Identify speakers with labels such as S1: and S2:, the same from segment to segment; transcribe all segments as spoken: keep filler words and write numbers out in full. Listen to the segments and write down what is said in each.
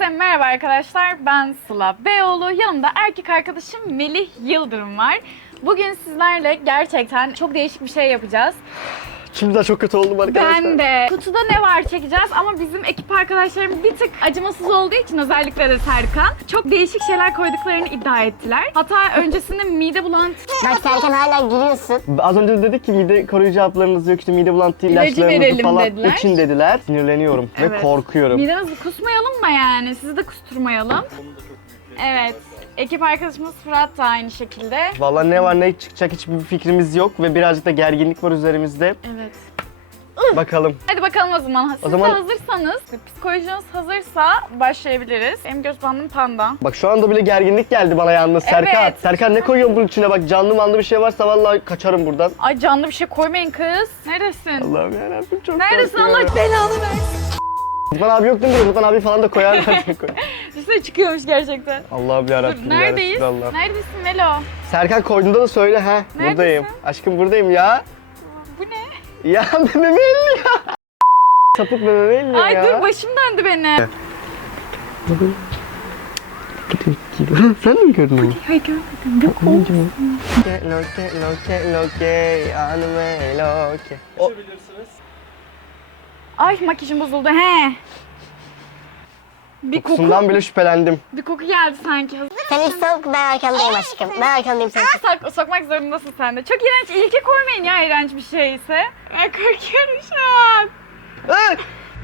S1: Herkese merhaba arkadaşlar, ben Sıla Beyoğlu. Yanımda erkek arkadaşım Melih Yıldırım var. Bugün sizlerle gerçekten çok değişik bir şey yapacağız.
S2: Şimdiden çok kötü oldum arkadaşlar.
S1: Ben de. Kutuda ne var çekeceğiz ama bizim ekip arkadaşlarım bir tık acımasız olduğu için, özellikle de Serkan, çok değişik şeyler koyduklarını iddia ettiler. Hatta öncesinde mide bulantı...
S3: Bak Serkan hala gülüyorsun.
S2: Az önce dedik ki mide koruyucu haplarınız yok, işte mide bulantı
S1: İlacı
S2: ilaçlarınızı
S1: verelim
S2: falan
S1: dediler.
S2: için dediler. Sinirleniyorum
S1: Evet.
S2: ve korkuyorum.
S1: Midenizi kusmayalım mı yani? Sizi de kusturmayalım. Evet. Ekip arkadaşımız Fırat da aynı şekilde.
S2: Vallahi ne var ne çıkacak hiçbir fikrimiz yok ve birazcık da gerginlik var üzerimizde.
S1: Evet.
S2: Bakalım.
S1: Hadi bakalım o zaman. Siz
S2: O zaman-
S1: de hazırsanız, psikolojiniz hazırsa başlayabiliriz. Benim göz bandım panda.
S2: Bak şu anda bile gerginlik geldi bana yalnız Serkan.
S1: Evet.
S2: Serkan ne koyuyorsun bunun içine, bak canlı manlı bir şey varsa vallahi kaçarım buradan.
S1: Ay canlı bir şey koymayın kız. Neredesin?
S2: Allah'ım yarabbim çok
S1: Neredesin?
S2: korkuyorum.
S1: Allah belanı versin.
S2: Rıdvan abi yok değil mi? Rıdvan abi falan da koyarlar.
S1: Üstüne çıkıyormuş gerçekten.
S2: Allah'ım yarabbim.
S1: Dur, neredeyiz?
S2: Ya Resulallah.
S1: Neredesin Melo?
S2: Serkan koyduğunda da söyle ha.
S1: Neredesin?
S2: Buradayım. Aşkım buradayım ya.
S1: Bu ne?
S2: Ya mememi elli ya. Sapık mememi elli
S1: Ay
S2: ya.
S1: dur, başım döndü benim.
S2: Sen de mi gördün onu?
S1: Hayır görmedim. Yok oğlum.
S2: Loke loke loke anime loke. O
S1: Ay makyajım bozuldu he. Bir koku,
S2: kokusundan bile şüphelendim.
S1: bir koku geldi sanki.
S3: Sen ilk sok, ben arkandayım aşkım. Ben arkandayım sen.
S1: Sok, sokmak zorundasın sen de. Çok iğrenç. İlke koymayın ya, iğrenç bir şeyse. Ben korkuyorum şu an.
S2: Ah!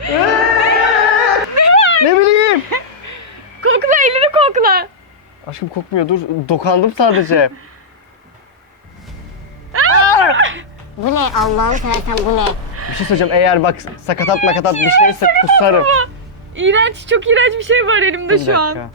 S2: Ne bileyim.
S1: Kokla, elini kokla.
S2: Aşkım kokmuyor, dur dokandım sadece.
S3: Bu ne Allah'ım seversen bu ne?
S2: Bir şey söyleyeceğim, eğer bak sakatat makatat bir şeyse kusarım.
S1: İğrenç, çok iğrenç bir şey var elimde
S2: Bir
S1: şu an.
S2: dakika.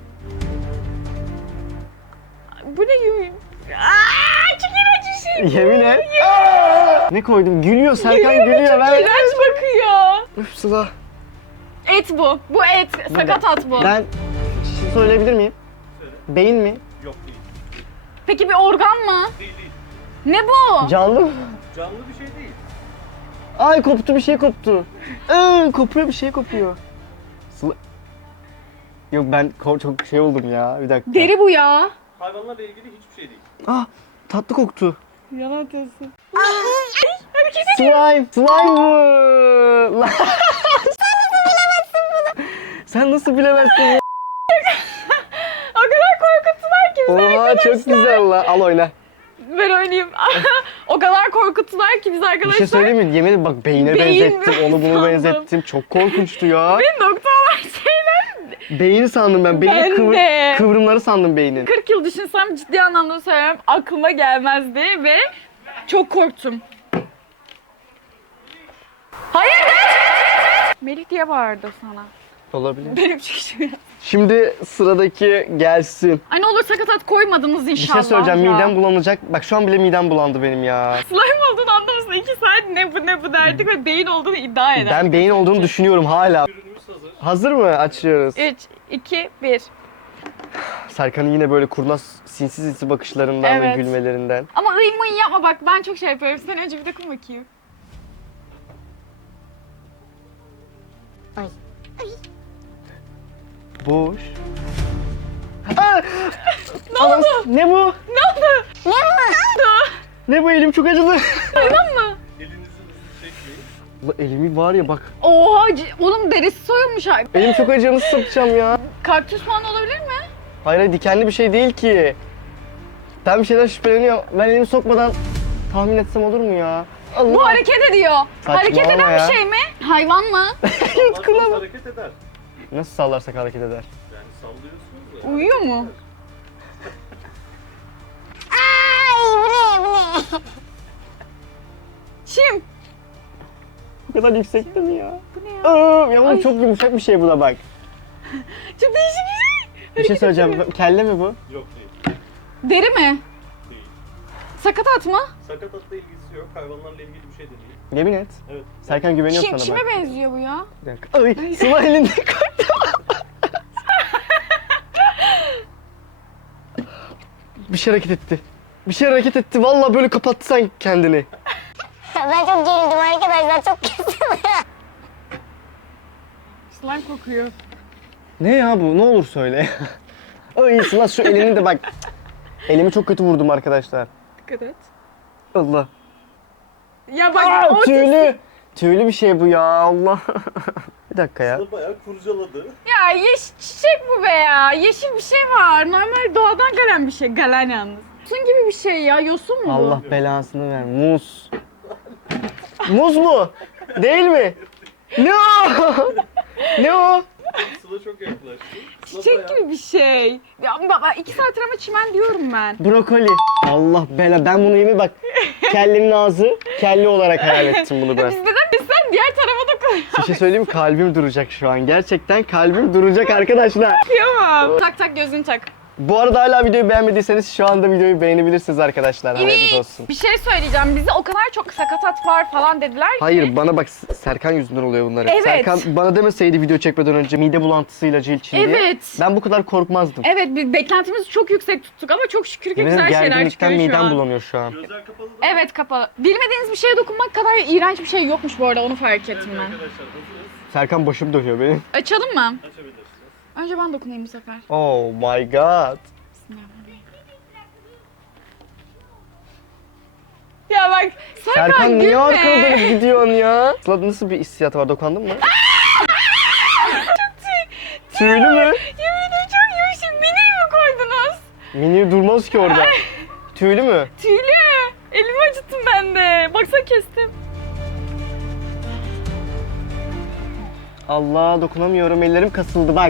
S1: Bu ne gibi? Aa, çok iğrenç bir şey.
S2: Yemin et. Ne koydum? Gülüyor Serkan,
S1: Yemin ederim
S2: gülüyor.
S1: çok
S2: Ben...
S1: iğrenç bakıyor.
S2: Üf Sıla.
S1: Et bu. Bu et. Sakat at bu.
S2: Ben bir şey söyleyebilir miyim? Beyin mi?
S1: Peki bir organ mı?
S4: Değil değil.
S1: Ne bu?
S2: Canlı mı?
S4: Canlı bir şey değil.
S2: Ay koptu, bir şey koptu. Iı, kopuyor, bir şey kopuyor. Sıla... Yok ben ko- çok şey oldum ya, bir dakika.
S1: Deri bu ya.
S4: Hayvanlarla ilgili hiçbir şey değil.
S2: Ah, tatlı koktu.
S1: Yalan atıyorsun.
S2: Slime, slime bu. Lan. Sen nasıl bilemezsin bunu?
S1: O kadar korkuttular ki bizi
S2: Oha
S1: arkadaşlar.
S2: çok güzel la. Al oyna.
S1: Ben oynayayım. O kadar korkuttular ki biz
S2: Bir
S1: arkadaşlar.
S2: şey söyleyeyim mi? Yemin ederim bak beyine
S1: Beyin
S2: benzettim,
S1: mi?
S2: onu bunu
S1: Sandım.
S2: benzettim. Çok korkunçtu ya.
S1: Benim noktalar şeyler.
S2: Beyni sandım ben. Beyin
S1: Ben
S2: kıvır-
S1: de.
S2: kıvrımları sandım beynin.
S1: kırk yıl düşünsem ciddi anlamda söylüyorum, aklıma gelmezdi ve çok korktum. Hayır be! Melih diye bağırdı sana.
S2: Olabilir.
S1: Benim çünkü.
S2: Şimdi sıradaki gelsin.
S1: Ay ne olur sakatat koymadınız
S2: Bir
S1: inşallah.
S2: şey söyleyeceğim,
S1: ya.
S2: midem bulanacak. Bak şu an bile midem bulandı benim ya.
S1: Slime olduğunu anlamasın. iki saat ne bu ne bu derdik ve beyin olduğunu iddia eder.
S2: Ben beyin olduğunu düşünüyorum hala.
S4: Ürünümüz hazır.
S2: Hazır mı? Açıyoruz.
S1: üç, iki, bir.
S2: Serkan'ın yine böyle kurnaz, sinsi sinsi bakışlarından
S1: Evet.
S2: ve gülmelerinden.
S1: Ama ıy mıy yapma bak, ben çok şey yapıyorum. Sen önce bir dokun bakayım.
S3: Ay.
S2: Boş. Aa!
S1: Ne oldu?
S2: Ne bu?
S1: Ne oldu?
S3: Ne bu?
S2: Ne bu? Elim çok acıdı.
S1: Hayvan mı?
S4: Elinizi hızlı çekmeyin.
S2: Ulan elimi var ya bak.
S1: Oha, c- oğlum derisi soyulmuş. Ay,
S2: Elim çok acıyor, nasıl sokacağım ya?
S1: kaktüs falan olabilir mi?
S2: Hayır hayır, dikenli bir şey değil ki. Ben bir şeyden şüpheleniyorum. Ben elimi sokmadan tahmin etsem olur mu ya? Allah.
S1: Bu hareket ediyor.
S2: Saçmalama
S1: Hareket eden
S2: ya.
S1: bir şey mi? Hayvan mı?
S4: Sallarsanız hareket eder.
S2: Nasıl sallarsak hareket eder?
S4: Yani sallıyorsunuz da.
S1: Uyuyor mu?
S3: Ay bu ne bu ne?
S1: Çim.
S2: Bu kadar yüksekte mi ya?
S1: Bu ne ya?
S2: Aa, ya bu
S1: Ay.
S2: çok yumuşak bir şey bu da bak.
S1: Çok değişik bir şey.
S2: Bir şey söyleyeceğim. Kelle mi bu?
S4: Yok değil.
S1: Deri mi?
S4: Değil.
S1: Sakatat mı?
S4: Sakatatla ilgisi yok. Hayvanlarla ilgili bir şey de değil.
S2: Yemin et.
S4: Evet.
S2: Serkan güveniyor
S1: Çim,
S2: sana
S1: çime
S2: bak.
S1: benziyor bu ya.
S2: Bir dakika. Ay, Sıla elinde koydu. Bir şey hareket etti. Bir şey hareket etti. Vallahi böyle kapattı sen kendini.
S3: Ben çok gerildim arkadaşlar, çok kötü.
S1: Slime kokuyor.
S2: Ne ya bu? Ne olur söyle. Ay Sıla şu elini de bak. Elimi çok kötü vurdum arkadaşlar.
S1: Dikkat et.
S2: Allah.
S1: Ya bak
S2: Aa,
S1: o
S2: tüylü. Tüylü bir şey bu ya Allah. Bir dakika ya.
S4: Sıla bayağı kurcaladı.
S1: Ya yeşil çiçek bu be ya. Yeşil bir şey var. Normal doğadan gelen bir şey. Gelen yalnız. Yosun gibi bir şey ya. Yosun mu bu?
S2: Allah belasını ver. Muz. Muz mu? Değil mi? Ne o? Ne o?
S4: Sıla çok yaklaştı. Sıla
S1: Çiçek
S4: bayağı-
S1: gibi bir şey. Ya baba iki saattir ama çimen diyorum ben.
S2: Brokoli. Allah bela. Ben bunu yemin bak. Kellenin ağzı, kelli olarak hayal ettim bunu ben.
S1: Biz neden biz sen diğer tarafa da koyuyoruz.
S2: Bir şey söyleyeyim mi? Kalbim duracak şu an. Gerçekten kalbim duracak arkadaşlar.
S1: Yapamam. Tak tak gözünü tak.
S2: Bu arada hala videoyu beğenmediyseniz şu anda videoyu beğenebilirsiniz arkadaşlar. Haberiniz
S1: Evet.
S2: olsun.
S1: Bir şey söyleyeceğim. Bize o kadar çok sakatat var falan dediler ki.
S2: Hayır bana bak Serkan yüzünden oluyor bunlar. hep.
S1: Evet.
S2: Serkan bana demeseydi video çekmeden önce mide bulantısıyla cilt için diye.
S1: Evet.
S2: Ben bu kadar korkmazdım.
S1: Evet biz beklentimizi çok yüksek tuttuk ama çok şükür ki
S2: Yemin
S1: güzel
S2: ederim
S1: şeyler
S2: gerginlikten
S1: çıkıyor şu
S2: midem
S1: an.
S2: bulanıyor şu an.
S4: Gözler kapalı da.
S1: Evet kapalı. Bilmediğiniz bir şeye dokunmak kadar iğrenç bir şey yokmuş bu arada onu fark
S4: Evet
S1: ettim ben.
S4: arkadaşlar hazırız.
S2: Serkan başım dönüyor benim.
S1: Açalım mı?
S4: Açabilirsiniz.
S1: Önce ben dokunayım bu sefer.
S2: Oh my god.
S1: Ya bak Serkan,
S2: Serkan niye
S1: gülme.
S2: arkada dönüp gidiyorsun ya? Sıla nasıl bir hissiyatı var? Dokandın mı? Tüylü mü?
S1: Yemin ederim çok yumuşak. Mini mi koydunuz?
S2: Mini durmaz ki orada. Tüylü mü?
S1: Tüylü. Elimi acıttım ben de. Baksana kestim.
S2: Allah dokunamıyorum. Ellerim kasıldı bak.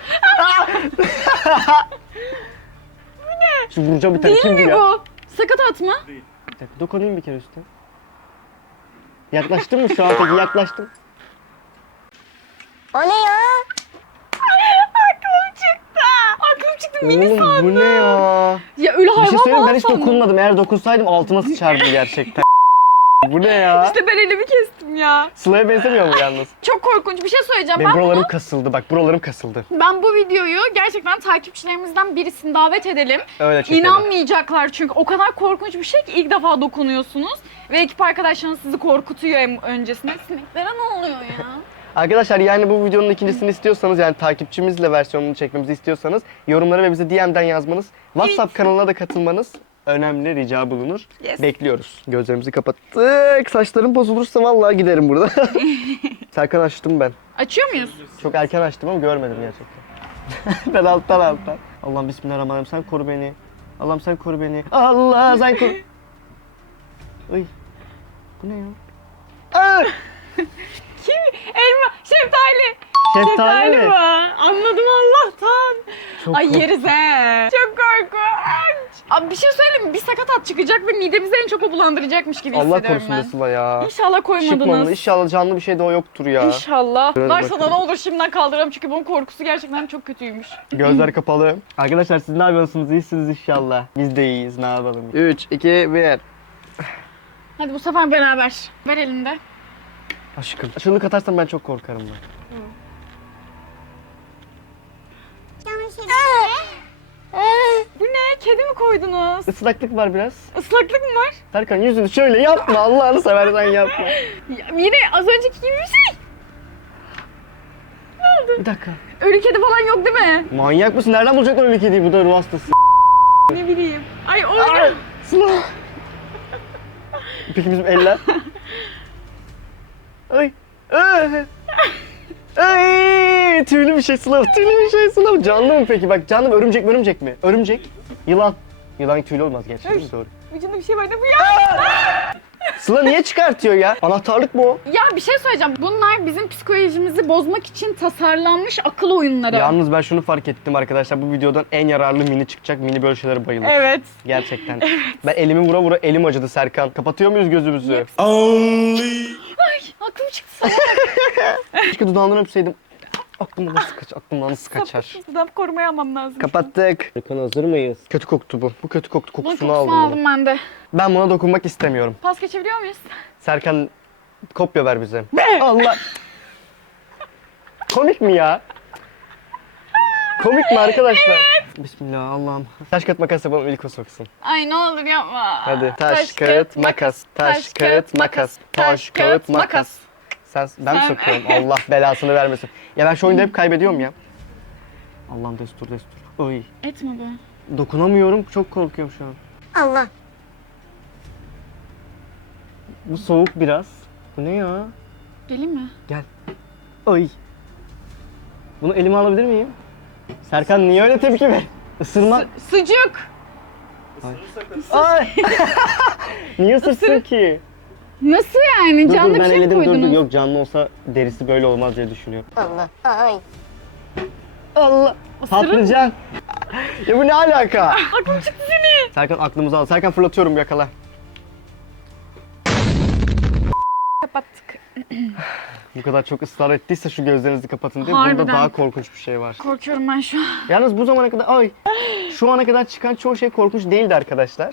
S2: Bu ne? Şu Burcu bir tane
S1: Değil
S2: kimdi
S1: mi
S2: ya?
S1: bu? Sakatat mı?
S4: Değil.
S2: Bir dakika dokunayım bir kere üstüne. Yaklaştın mı şu an peki? Yaklaştım.
S3: O ne ya?
S1: Aklım çıktı. Aklım çıktı mini
S2: Oğlum
S1: sandım.
S2: bu ne ya?
S1: Ya öyle
S2: Bir şey
S1: hayvan
S2: söyleyeyim mi?
S1: falan
S2: Ben hiç
S1: sandım.
S2: dokunmadım. Eğer dokunsaydım altıma sıçardım gerçekten. Bu ne ya?
S1: İşte ben elimi kestim ya.
S2: Sıla'ya benzemiyor mu yalnız?
S1: Çok korkunç bir şey söyleyeceğim.
S2: Benim
S1: Ben,
S2: buralarım kasıldı. Bak buralarım kasıldı.
S1: ben bu videoyu gerçekten takipçilerimizden birisini davet edelim.
S2: Öyle çekelim.
S1: İnanmayacaklar çünkü o kadar korkunç bir şey ki ilk defa dokunuyorsunuz. Ve ekip arkadaşlarınız sizi korkutuyor hem öncesinde. Sineklere ne oluyor ya?
S2: Arkadaşlar yani bu videonun ikincisini istiyorsanız yani takipçimizle versiyonunu çekmemizi istiyorsanız yorumlara ve bize D M'den yazmanız, WhatsApp kanalına da katılmanız önemli rica bulunur.
S1: Yes.
S2: Bekliyoruz. Gözlerimizi kapattık. Saçlarım bozulursa vallahi giderim burada. Serkan açtım ben.
S1: Açıyor muyuz?
S2: Çok erken açtım ama görmedim gerçekten. Ben alttan alttan. Allah'ım bismillahirrahmanirrahim sen koru beni. Allah'ım sen koru beni. Allah sen koru. Ay. Bu ne ya? Aa!
S1: Kim? Elma, şeftali.
S2: Şeftali mi?
S1: mi? Anladım Allah'tan.
S2: Çok
S1: Ay
S2: kork-
S1: yeriz he. Çok korkunç. Abi bir şey söyleyeyim mi? Bir sakatat çıkacak ve midemizi en çok o bulandıracakmış gibi
S2: Allah
S1: hissediyorum
S2: korusun
S1: ben.
S2: de Sıla ya.
S1: İnşallah koymadınız.
S2: Çıkmamalı. İnşallah canlı bir şey de o yoktur ya.
S1: İnşallah.
S2: Biraz
S1: Varsa da
S2: bakalım.
S1: ne olur şimdiden kaldıralım çünkü bunun korkusu gerçekten çok kötüymüş.
S2: Gözler kapalı. Arkadaşlar siz ne yapıyorsunuz? İyisiniz inşallah. Biz de iyiyiz. Ne yapalım? üç, iki, bir.
S1: Hadi bu sefer beraber. Ver elinde.
S2: Aşkım. Çığlık atarsan ben çok korkarım ben.
S3: Canım şey.
S1: Bu ne? Kedi mi koydunuz?
S2: Islaklık var biraz.
S1: Islaklık mı var?
S2: Serkan yüzünü şöyle yapma. Allah'ını seversen yapma.
S1: Ya, yine az önceki gibi bir şey.
S2: Bir dakika.
S1: Ölü kedi falan yok değil mi?
S2: Manyak mısın? Nereden bulacaklar öyle kediyi? Bu da ruh hastası.
S1: Ne bileyim. Ay o
S2: Sıla. Peki bizim eller? Ay. Ay. Ay. Tüylü bir şey Sıla. Tüylü bir şey Sıla. Canlı mı peki? Bak canlı mı? Örümcek mi? Örümcek mi? Örümcek. Yılan. Yılan tüylü olmaz gerçi değil mi? Doğru.
S1: Vücudunda bir şey var ne bu ya?
S2: Sıla niye çıkartıyor ya? Anahtarlık mı o?
S1: Ya bir şey söyleyeceğim. Bunlar bizim psikolojimizi bozmak için tasarlanmış akıl oyunları.
S2: Yalnız ben şunu fark ettim arkadaşlar. Bu videodan en yararlı mini çıkacak. Mini böyle şeylere bayılır.
S1: Evet.
S2: Gerçekten. Ben elimi vura vura elim acıdı Serkan. Kapatıyor muyuz gözümüzü?
S1: Ay aklım çıktı sana.
S2: Keşke dudağından öpseydim. Aklımdan nasıl kaç, aklımdan nasıl kaçar?
S1: Buradan korumaya almam lazım.
S2: Kapattık. Serkan hazır mıyız? Kötü koktu bu. Bu kötü koktu.
S1: Bunun
S2: Kokusunu
S1: kokusunu
S2: aldım.
S1: aldım
S2: bunu.
S1: ben de.
S2: Ben buna dokunmak istemiyorum.
S1: Pas geçebiliyor muyuz?
S2: Serkan kopya ver bize. Allah. Komik mi ya? Komik mi arkadaşlar? Bismillah Allah'ım. Taş kağıt makas yapalım ilk o soksun.
S1: Ay ne olur yapma.
S2: Hadi. Taş, kağıt, makas. Taş, kağıt, makas. Taş, kağıt, makas. Sen, ben mi
S1: Sen-
S2: sokuyorum? Allah belasını vermesin. Ya ben şu oyunda hep kaybediyorum ya. Allah'ım destur destur. Oy.
S1: Etme be.
S2: Dokunamıyorum. Çok korkuyorum şu an.
S3: Allah.
S2: Bu soğuk biraz. Bu ne ya?
S1: Geleyim mi?
S2: Gel. Oy. Bunu elime alabilir miyim? Serkan niye öyle tepki ver? Isırma.
S1: Sucuk.
S4: Isırırsak da
S2: Ay. Niye ısırsın ki?
S1: Nasıl yani?
S2: Dur
S1: Canlı
S2: dur
S1: bir
S2: ben
S1: şey mi
S2: eledim dur dur.
S1: koydunuz?
S2: Yok canlı olsa derisi böyle olmaz diye düşünüyorum.
S3: Allah. Ay.
S2: Allah. Patlıcan. Ya bu ne alaka?
S1: Aklım çıktı seni.
S2: Serkan aklımızı al. Serkan fırlatıyorum yakala.
S1: Kapattık.
S2: Bu kadar çok ısrar ettiyse şu gözlerinizi kapatın diye.
S1: Harbiden.
S2: Bunda daha korkunç bir şey var.
S1: Korkuyorum ben şu an.
S2: Yalnız bu zamana kadar ay şu ana kadar çıkan çoğu şey korkunç değildi arkadaşlar.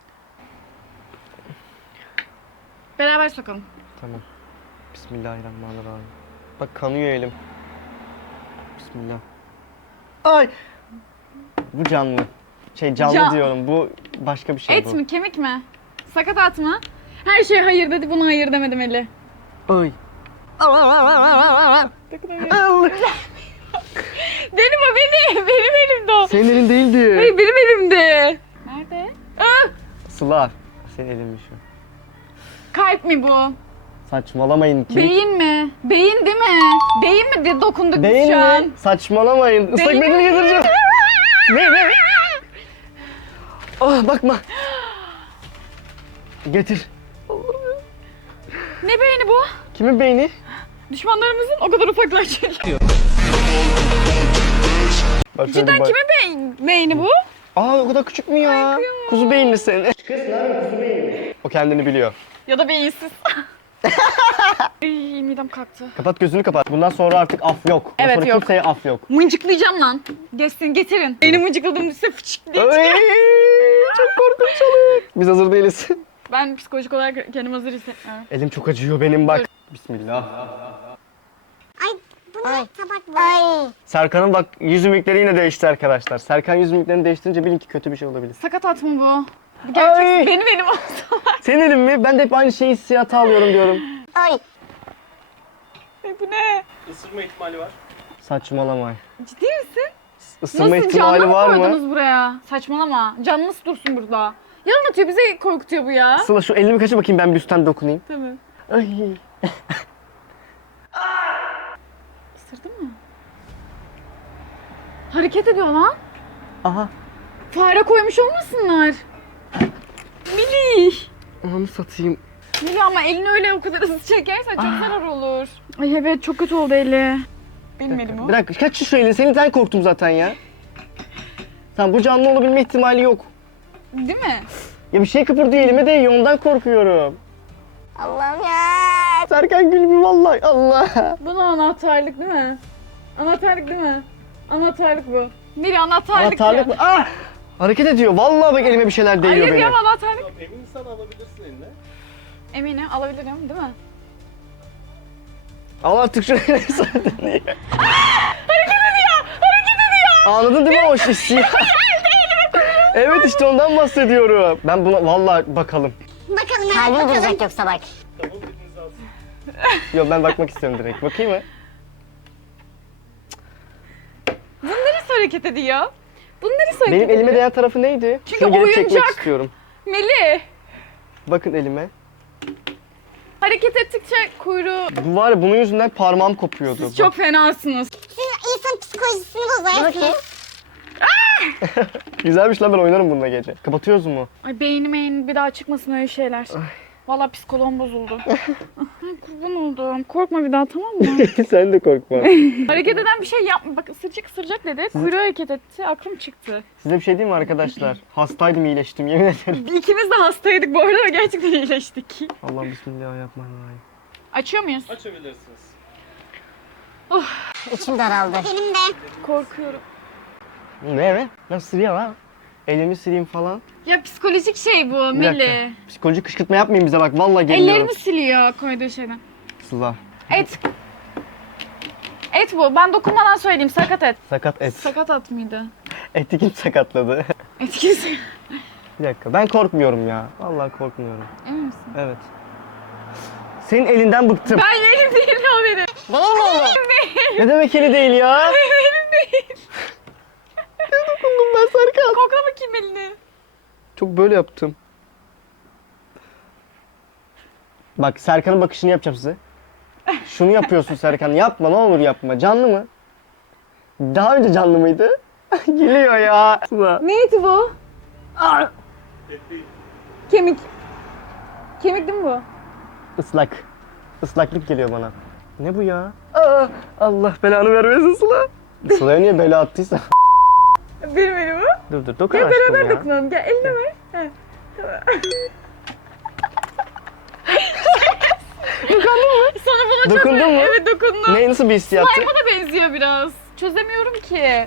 S1: Beraber sokalım.
S2: Tamam. Bismillahirrahmanirrahim. Bak kanıyor elim. Bismillah. Ay! Bu canlı. Şey canlı
S1: Can-
S2: diyorum. Bu başka bir şey
S1: Et
S2: bu.
S1: mi, kemik mi? Sakatat mı? Her şeye hayır dedi, buna hayır demedim Eli.
S2: Ay.
S1: Benim o benim, benim elimde o.
S2: Senin elin değildi.
S1: Hayır benim elimde. Nerede? Ah!
S2: Sıla. Senin elinmiş o.
S1: Kalp mi bu?
S2: Saçmalamayın ki.
S1: Beyin mi? Beyin değil mi? Beyin mi diye dokunduk biz
S2: Beyin
S1: şu
S2: mi?
S1: an?
S2: Saçmalamayın. Islak
S1: Beyin
S2: mendil
S1: mi?
S2: getireceğim. Ne ne? Ah bakma. Getir.
S1: Ne beyni bu?
S2: Kimin beyni?
S1: Düşmanlarımızın o kadar uzaklaşacak.
S2: Bak,
S1: Cidden
S2: bak.
S1: kimin beyin, beyni bu?
S2: Aa o kadar küçük mü ya? Kuzu beyinli senin. Kız nerede kuzu beyinli? O kendini biliyor.
S1: Ya da beyinsiz. Ay, midem kalktı.
S2: Kapat gözünü kapat. Bundan sonra artık af yok. Bundan
S1: Evet,
S2: sonra
S1: yok.
S2: kimseye af yok.
S1: Mıncıklayacağım lan. Geçsin getirin. Beni mıncıkladığım üstüne fıçık diye
S2: Ay,
S1: çıkıyor.
S2: çok korkunç oluyor. Biz hazır değiliz.
S1: Ben psikolojik olarak kendimi hazır hissetmiyorum.
S2: Elim çok acıyor benim bak. Bismillah.
S3: Ay. Bu ne? Tabak bu. Ay.
S2: Serkan'ın bak yüz mimikleri yine değişti arkadaşlar. Serkan yüz mimiklerini değiştirince bilin ki kötü bir şey olabilir.
S1: Sakatat mı bu? Bu gerçek
S2: Ay.
S1: benim elim olsa.
S2: Senin elin mi? Ben de hep aynı şeyi hissiyata alıyorum diyorum.
S3: Ay.
S1: Ay, bu ne?
S4: ısırma ihtimali var.
S2: Saçmalama.
S1: Ciddi misin?
S2: Isınma
S1: Nasıl
S2: ihtimali
S1: canlı mı
S2: var mı?
S1: koydunuz buraya? Saçmalama. Canlı nasıl dursun burada? Yalan atıyor bize korkutuyor bu ya.
S2: Sıla şu elimi kaçır bakayım ben bir üstten dokunayım.
S1: Tamam.
S2: Ay.
S1: Isırdı mı? Hareket ediyor lan.
S2: Aha.
S1: Fare koymuş olmasınlar. Mili.
S2: Onu satayım.
S1: Mili ama elini öyle o kadar hızlı çekersen çok zarar olur. Ay evet çok kötü oldu eli. Benim elim o.
S2: Bir dakika kaç şu elini? Senin sen korktum zaten ya. Tamam bu canlı olabilme ihtimali yok.
S1: Değil mi?
S2: Ya bir şey kıpırdıyor elime değiyor ondan korkuyorum.
S3: Allah'ım ya.
S2: Serkan gülmüyor vallahi Allah.
S1: Bu da anahtarlık değil mi? Anahtarlık değil mi? Anahtarlık bu. Mili anahtarlık,
S2: Anahtarlık mı?
S1: ya.
S2: Ah! Hareket ediyor. Vallahi bak elime bir şeyler değiyor
S1: Hayır
S2: benim.
S1: ya anahtarlık.
S4: Tamam, eminsen alabilirsin eline.
S1: Eminim alabilirim değil mi?
S2: Al artık şu elini zaten diye.
S1: Hareket ediyor! Hareket ediyor!
S2: Anladın değil mi o hissi? Evet işte ondan bahsediyorum. Ben buna vallahi bakalım.
S3: Bakalım. Kalbim duracak yoksa bak.
S4: Tamam biriniz alsın.
S2: Yok ben bakmak istiyorum direkt. Bakayım mı?
S1: Bunun neresi hareket ediyor? Bunun neresi hareket
S2: Benim
S1: ediyor?
S2: elime değen tarafı neydi?
S1: Çünkü
S2: Şunu gelip çekmek
S1: oyuncak.
S2: istiyorum.
S1: Melih!
S2: Bakın elime.
S1: Hareket ettikçe kuyruğu...
S2: Bu var ya bunun yüzünden parmağım kopuyordu.
S1: Siz çok fenasınız.
S3: Siz insan psikolojisini bozarsınız.
S2: Güzelmiş lan ben oynarım bununla gece. Kapatıyoruz mu?
S1: Ay beynim eğin bir daha çıkmasın öyle şeyler. Vallahi psikoloğum bozuldu. Ay kurban oldum. Korkma bir daha tamam mı?
S2: Sen de korkma.
S1: Hareket eden bir şey yapma. Bak ısıracak ısıracak dedi. Kuyruğu hareket etti. Aklım çıktı.
S2: Size bir şey diyeyim mi arkadaşlar? Hastaydım iyileştim yemin ederim.
S1: İkimiz de hastaydık bu arada ve gerçekten iyileştik.
S2: Allah bismillahirrahmanirrahim.
S1: Açıyor muyuz?
S4: Açabilirsiniz.
S3: İçim daraldı. Benim de.
S1: Korkuyorum.
S2: Ne be? Nasıl siliyor lan? Elimi sileyim falan.
S1: Ya psikolojik şey bu
S2: Bir
S1: Melih.
S2: dakika. Psikolojik kışkırtma yapmayın bize bak vallahi geliyorum.
S1: Ellerini siliyor koyduğu şeyden.
S2: Sıla.
S1: Et. Et bu. Ben dokunmadan söyleyeyim. Sakat et.
S2: Sakat et.
S1: Sakat at mıydı?
S2: Eti kim sakatladı?
S1: Et kimse.
S2: Bir dakika ben korkmuyorum ya. Vallahi korkmuyorum.
S1: Emin misin?
S2: Evet. Senin elinden bıktım.
S1: Ben yerim değil o benim.
S3: Benim miyim?
S2: Ne demek eli değil ya?
S1: Benim değil.
S2: Çok böyle yaptım. Bak Serkan'ın bakışını yapacağım size. Şunu yapıyorsun Serkan. Yapma ne olur yapma. Canlı mı? Daha önce canlı mıydı? Gülüyor ya. Sıla.
S1: Neydi bu?
S4: Et değil.
S1: Kemik. Kemik değil mi bu?
S2: Islak. Islaklık geliyor bana. Ne bu ya? Aa, Allah belanı vermesin Sıla. Sıla'ya niye bela attıysa?
S1: Benim elimi.
S2: Dur dur dokun
S1: Gel
S2: aşkım
S1: beraber
S2: ya.
S1: dokunalım. Gel eline ver. He.
S2: Dokundun mu?
S1: Sana bana çok...
S2: Dokundun mu?
S1: Evet dokundum.
S2: Ne nasıl bir hissiyattı?
S1: Slime'a da benziyor biraz. Çözemiyorum ki.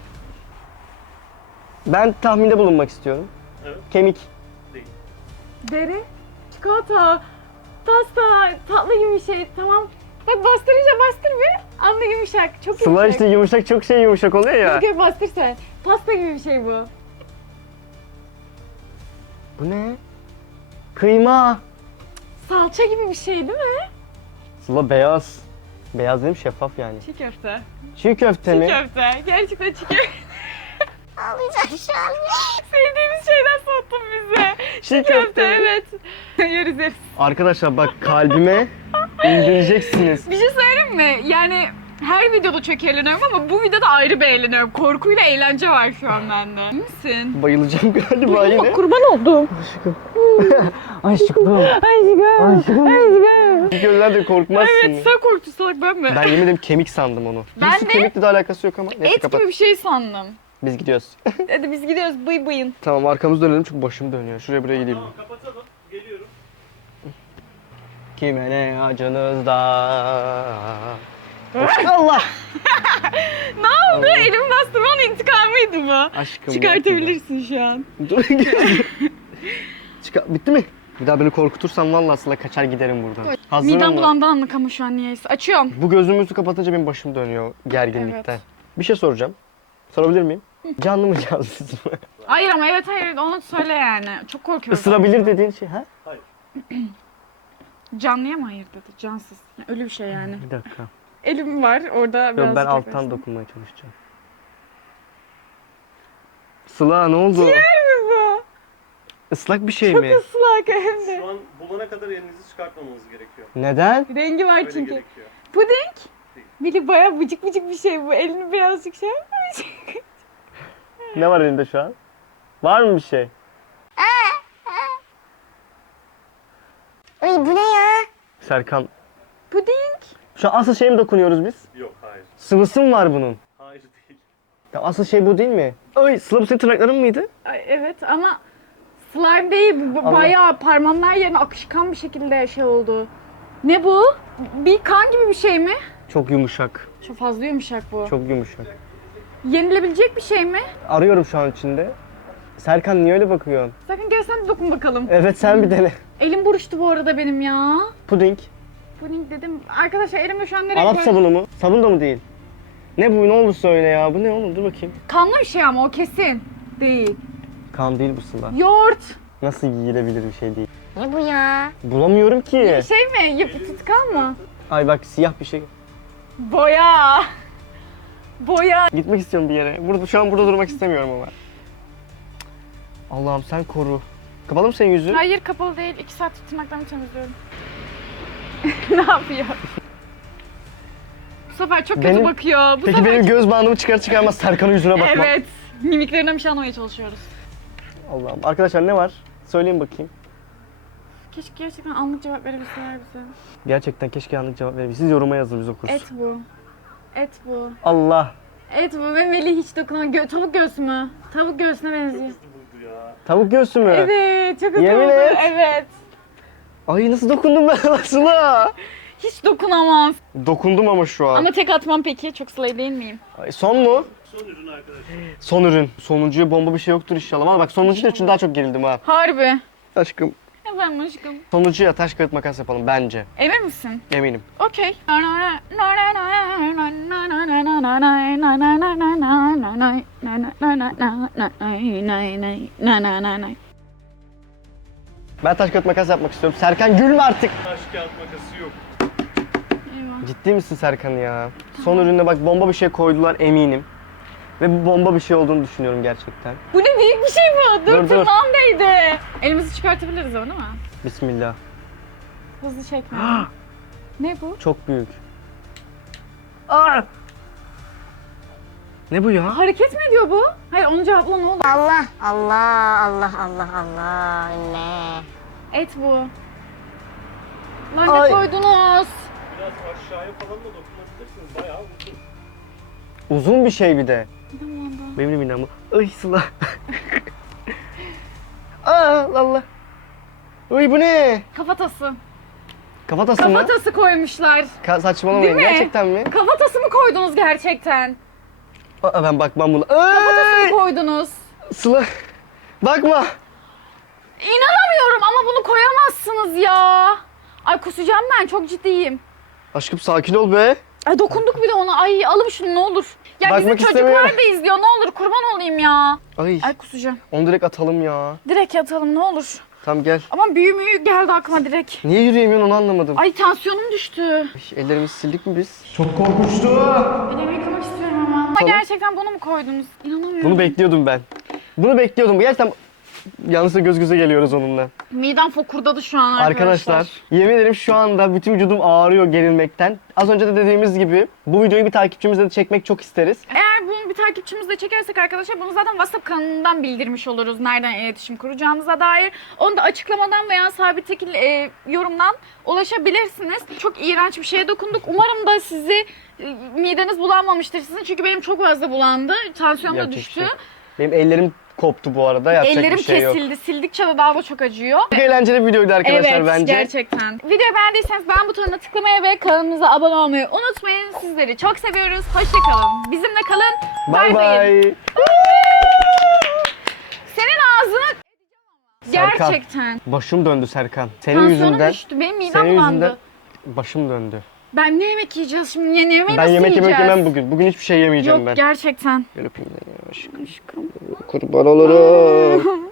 S2: Ben tahminde bulunmak istiyorum.
S4: Evet.
S2: Kemik.
S4: Değil.
S1: Deri, çikolata, pasta, tatlı gibi bir şey. Tamam. Bak bastırınca bastır bir. Anla yumuşak. Çok
S2: Sıla
S1: yumuşak.
S2: işte yumuşak çok şey yumuşak oluyor ya.
S1: Yok yok bastır sen. Pasta gibi bir şey bu.
S2: Bu ne? Kıyma.
S1: Salça gibi bir şey değil mi?
S2: Sıla beyaz. Beyaz dedim şeffaf yani.
S1: Çiğ köfte.
S2: Çiğ köfte
S1: Çiğ
S2: mi?
S1: köfte. Gerçekten çiğ köfte.
S3: Ağlayacağım şu an.
S1: Sevdiğimiz şeyden sattın bize.
S2: Çiğ
S1: Köfte
S2: köfte mi?
S1: evet. Yeriz yeriz.
S2: Arkadaşlar bak kalbime indireceksiniz.
S1: Bir şey söyleyeyim mi? Yani her videoda çok eğleniyorum ama bu videoda ayrı bir eğleniyorum. Korkuyla eğlence var şu an bende. İyi misin?
S2: Bayılacağım galiba yine.
S1: Kurban oldum.
S2: Aşkım.
S1: Aşkım. Aşkım.
S2: Bir gözler de korkmazsın.
S1: Evet sen korktun salak ben mi?
S2: Ben yemin ederim kemik sandım onu.
S1: Ben
S2: Hiç
S1: de-
S2: kemikle de alakası yok ama. Neyse
S1: Et
S2: kapat.
S1: gibi bir şey sandım.
S2: Biz gidiyoruz.
S1: Hadi biz gidiyoruz bıy bıyın.
S2: Tamam arkamızı dönelim çünkü başım dönüyor. Şuraya buraya gideyim.
S4: Tamam kapatalım. Geliyorum.
S2: Kime ne acınızda. Allah!
S1: Ne oldu? Elimi bastırmanın intikamıydı bu.
S2: Aşkım.
S1: Çıkartabilirsin şu an.
S2: Dur. Çıkar. Bitti mi? Bir daha beni korkutursan vallahi Sıla kaçar giderim buradan. Hazırım
S1: Midem
S2: mı?
S1: bulandı anlık ama şu an niyeyse. Açıyorum.
S2: Bu gözümüzü kapatınca benim başım dönüyor gerginlikten.
S1: Evet.
S2: Bir şey soracağım. Sorabilir miyim? Canlı mı cansız mı?
S1: Hayır ama evet hayır onu söyle yani. Çok korkuyorum.
S2: Isırabilir dediğin şey ha?
S4: Hayır.
S1: Canlıya mı hayır dedi? Cansız. Yani ölü bir şey yani.
S2: Bir dakika.
S1: Elim var orada
S2: Yok
S1: biraz.
S2: ben alttan dokunmaya çalışacağım. Sıla ne oldu?
S1: Ciğer mi bu?
S2: Islak bir şey
S1: Çok
S2: mi?
S1: ıslak hem de.
S4: Şu an bulana kadar elinizi çıkartmamanız gerekiyor.
S2: Neden?
S1: Rengi var
S4: Öyle
S1: çünkü.
S4: gerekiyor.
S1: Puding.
S4: Değil.
S1: Bili bayağı bıcık bıcık bir şey bu. Elini birazcık şey yapmış.
S2: Ne var elinde şu an? Var mı bir şey?
S3: Uy bu ne ya?
S2: Serkan.
S1: Puding.
S2: Şu an asıl şeye mi dokunuyoruz biz?
S4: Yok hayır.
S2: Sıvısı mı var bunun?
S4: Hayır değil.
S2: Ya asıl şey bu değil mi? Ay Sıla bu senin tırnakların mıydı?
S1: Ay, evet ama slime değil. Bu
S2: Allah.
S1: bayağı parmağımlar yerine akışkan bir şekilde şey oldu. Ne bu? Bir kan gibi bir şey mi?
S2: Çok yumuşak.
S1: Çok fazla yumuşak bu.
S2: Çok yumuşak.
S1: Yenilebilecek bir şey mi?
S2: Arıyorum şu an içinde. Serkan niye öyle bakıyorsun?
S1: Sakın gel sen de dokun bakalım.
S2: Evet sen bir dene.
S1: Elim buruştu bu arada benim ya.
S2: Puding.
S1: Puding dedim. Arkadaşlar elimde şu an nereye
S2: Arap
S1: koy-
S2: sabunu mu? Sabun da mı değil? Ne bu? Ne olur söyle ya. Bu ne oğlum? Dur bakayım.
S1: Kanlı bir şey ama o kesin. Değil.
S2: Kan değil bu Sıla.
S1: Yoğurt.
S2: Nasıl yiyilebilir bir şey değil.
S3: Ne bu ya?
S2: Bulamıyorum ki.
S1: Şey mi? Yap tutkal mı?
S2: Ay bak siyah bir şey.
S1: Boya. Boya.
S2: Gitmek istiyorum bir yere. Burada şu an burada durmak istemiyorum ama. Allah'ım sen koru. Kapalı mı senin yüzün?
S1: Hayır kapalı değil. İki saat tırnaklarımı temizliyorum. ne yapıyor? Bu sefer çok kötü
S2: Benim-
S1: bakıyor. Bu
S2: Peki
S1: sefer
S2: benim göz bandımı çıkar çıkarmaz Serkan'ın yüzüne bakma.
S1: Evet. Mimiklerinden bir şey anlamaya çalışıyoruz.
S2: Allah'ım. Arkadaşlar ne var? Söyleyin bakayım.
S1: Keşke gerçekten anlık cevap verebilseler bize.
S2: Gerçekten keşke anlık cevap verebiliriz. Siz yoruma yazın biz okuruz.
S1: Et bu. Et bu.
S2: Allah.
S1: Et bu ve Melih hiç dokunan gö- tavuk göğsü mü? Tavuk göğsüne benziyor.
S4: Hızlı buldu ya.
S2: Tavuk göğsü mü?
S1: Evet, çok hızlı
S2: Yemin
S1: oldu.
S2: et.
S1: Evet.
S2: Ay nasıl dokundum ben Sıla?
S1: Hiç dokunamaz.
S2: Dokundum ama şu an.
S1: Ama tek atmam peki. Çok slay değil miyim?
S2: Ay, son mu?
S4: Son ürün arkadaşlar.
S2: Son ürün. Sonuncuya bomba bir şey yoktur inşallah. Ama bak sonuncu için daha çok gerildim ha.
S1: Harbi.
S2: Aşkım.
S1: Efendim aşkım.
S2: Sonuncuya taş kağıt makas yapalım bence.
S1: Emin misin?
S2: Eminim.
S1: Okey.
S2: Ben taş kağıt makas yapmak istiyorum. Serkan gülme artık.
S4: Taş kağıt makası yok.
S1: Eyvah.
S2: Ciddi misin Serkan ya? Son üründe bak bomba bir şey koydular eminim. Ve bu bomba bir şey olduğunu düşünüyorum gerçekten.
S1: Bu ne, büyük bir şey bu. Dur,
S2: Dur, dur.
S1: tırnağım değdi. Elimizi çıkartabiliriz ama değil mi?
S2: Bismillah.
S1: Hızlı çekme. Ne bu?
S2: Çok büyük. Aa! Ne bu ya?
S1: Hareket mi ediyor bu? Hayır, onu cevapla ne olur.
S3: Allah Allah Allah Allah Allah ne?
S1: Et bu. Lan
S2: Ay.
S1: ne koydunuz?
S4: Biraz aşağıya falan da dokunabilirsiniz. Bayağı uzun.
S2: Uzun bir şey bir de.
S1: Midem bulandı.
S2: Benim de midem bu. Ay Sıla. Aa Allah. Uy bu ne?
S1: Kafatası.
S2: Kafatası mı?
S1: Kafatası koymuşlar.
S2: Ka- saçmalamayın.
S1: Değil mi?
S2: Gerçekten mi?
S1: Kafatası mı koydunuz gerçekten?
S2: Aa, ben bakmam buna.
S1: Kafatası
S2: Ay!
S1: mı koydunuz?
S2: Sıla. Bakma.
S1: İnanamıyorum ama bunu koyamazsınız ya. Ay kusacağım ben, çok ciddiyim.
S2: Aşkım sakin ol be.
S1: Ay dokunduk bir de ona. Ay alım şunu ne olur. Ya
S2: Bakmak
S1: bizim çocuklar
S2: istemiyorum.
S1: da izliyor, ne olur kurban olayım ya.
S2: Ay.
S1: Ay kusacağım.
S2: Onu direkt atalım ya.
S1: Direkt yatalım ne olur.
S2: Tamam gel.
S1: Ama büyü müyü geldi aklıma direkt.
S2: Niye yürüyemiyorsun onu anlamadım.
S1: Ay tansiyonum düştü.
S2: Ay, ellerimizi sildik mi biz? Çok korkunçtu.
S1: Elimi yıkamak istiyorum ama. Ama
S2: Tamam.
S1: gerçekten bunu mu koydunuz? İnanamıyorum.
S2: Bunu bekliyordum ben. Bunu bekliyordum. Gerçekten yalnızca göz göze geliyoruz onunla.
S1: Midem fokurdadı şu an arkadaşlar.
S2: Arkadaşlar yemin ederim şu anda bütün vücudum ağrıyor gerilmekten. Az önce de dediğimiz gibi bu videoyu bir takipçimizle de çekmek çok isteriz.
S1: Eğer bunu bir takipçimizle çekersek arkadaşlar bunu zaten WhatsApp kanalından bildirmiş oluruz nereden iletişim kuracağımıza dair. Onu da açıklamadan veya sabit tekil e, yorumdan ulaşabilirsiniz. Çok iğrenç bir şeye dokunduk. Umarım da sizi e, mideniz bulanmamıştır sizin. Çünkü benim çok fazla bulandı. Tansiyonum da
S2: Yapacak bir
S1: düştü.
S2: şey yok. Benim ellerim koptu bu arada. Yapacak
S1: Ellerim
S2: bir şey yok.
S1: kesildi. Sildikçe de daha da çok acıyor.
S2: Çok eğlenceli bir videoydu arkadaşlar
S1: Evet,
S2: bence.
S1: gerçekten. Videoyu beğendiyseniz beğen butonuna tıklamayı ve kanalımıza abone olmayı unutmayın. Sizleri çok seviyoruz. Hoşçakalın. Bizimle kalın.
S2: Bay bay.
S1: Senin ağzını...
S2: Serkan.
S1: Gerçekten.
S2: Başım döndü Serkan. Senin
S1: Tansiyonum
S2: yüzünden.
S1: düştü. Benim midem
S2: Senin
S1: bulandı.
S2: yüzünden başım döndü.
S1: Ben ne yemek yiyeceğiz şimdi? Ne, ne yemeği
S2: Ben
S1: nasıl
S2: yemek yemek
S1: yiyeceğiz?
S2: yemem bugün. Bugün hiçbir şey yemeyeceğim
S1: Yok
S2: ben.
S1: gerçekten.
S2: Gel öpeyim seni aşkım. Kurban olurum.